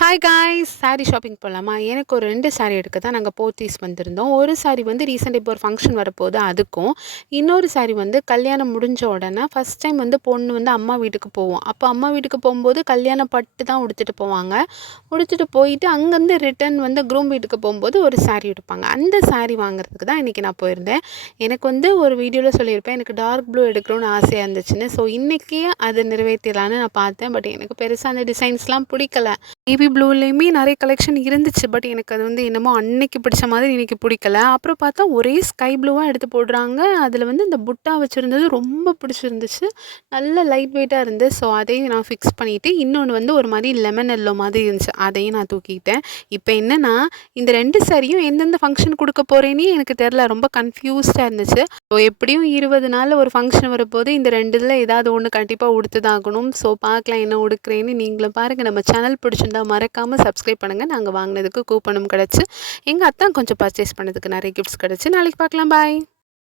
Hi guys sari shopping போகலாமா? எனக்கு ஒரு 2 சாரீ எடுக்க தான் நாங்கள் போத்தீஸ் வந்திருந்தோம். ஒரு சாரீ வந்து ரீசெண்டாக இப்போ ஒரு ஃபங்க்ஷன் வரப்போகுது அதுக்கும், இன்னொரு சாரீ வந்து கல்யாணம் முடிஞ்ச உடனே ஃபஸ்ட் டைம் வந்து பொண்ணு வந்து அம்மா வீட்டுக்கு போவோம். அப்போ அம்மா வீட்டுக்கு போகும்போது கல்யாண பட்டு தான் உடுத்திட்டு போவாங்க. உடுத்திட்டு போயிட்டு அங்கேருந்து ரிட்டர்ன் வந்து க்ரூம் வீட்டுக்கு போகும்போது ஒரு சாரீ எடுப்பாங்க. அந்த சாரீ வாங்குறதுக்கு தான் இன்றைக்கி நான் போயிருந்தேன். எனக்கு வந்து ஒரு வீடியோவில் சொல்லியிருப்பேன் எனக்கு டார்க் ப்ளூ எடுக்கணும்னு ஆசையாக இருந்துச்சுன்னு. ஸோ இன்றைக்கி அதை நிறைவேற்றலான்னு நான் பார்த்தேன். பட் எனக்கு பெருசாக அந்த டிசைன்ஸ்லாம் பிடிக்கல. நேவி ப்ளூலேயுமே நிறைய கலெக்ஷன் இருந்துச்சு. பட் எனக்கு அது வந்து என்னமோ அன்னைக்கு பிடிச்ச மாதிரி இன்றைக்கி பிடிக்கல. அப்புறம் பார்த்தா ஒரே ஸ்கை ப்ளூவாக எடுத்து போடுறாங்க. அதில் வந்து இந்த புட்டா வச்சுருந்தது ரொம்ப பிடிச்சிருந்துச்சு. நல்ல லைட் வெயிட்டாக இருந்து. ஸோ அதையும் நான் ஃபிக்ஸ் பண்ணிவிட்டு, இன்னொன்று வந்து ஒரு மாதிரி லெமன் எல்லோ மாதிரி இருந்துச்சு. அதையும் நான் தூக்கிட்டேன். இப்போ என்னென்னா, இந்த 2 சாரியும் எந்தெந்த ஃபங்க்ஷன் கொடுக்க போகிறேன்னே எனக்கு தெரில. ரொம்ப கன்ஃபியூஸ்டாக இருந்துச்சு. ஸோ எப்படியும் 20 நாளில் ஒரு ஃபங்க்ஷன் வரப்போது இந்த 2 இதில் ஏதாவது ஒன்று கண்டிப்பாக உடுத்து தான் ஆகணும். ஸோ பார்க்கலாம் என்ன உடுக்கிறேன்னு. நீங்களும் பாருங்கள். நம்ம சேனல் பிடிச்சிருந்தா மறக்காமல் சப்ஸ்கிரைப் பண்ணுங்கள். நாங்கள் வாங்கினதுக்கு கூப்பனும் கிடச்சி, எங்கள் அத்தான் கொஞ்சம் பர்ச்சேஸ் பண்ணதுக்கு நிறைய கிஃப்ட்ஸ் கிடச்சி. நாளைக்கு பார்க்கலாம். பாய்.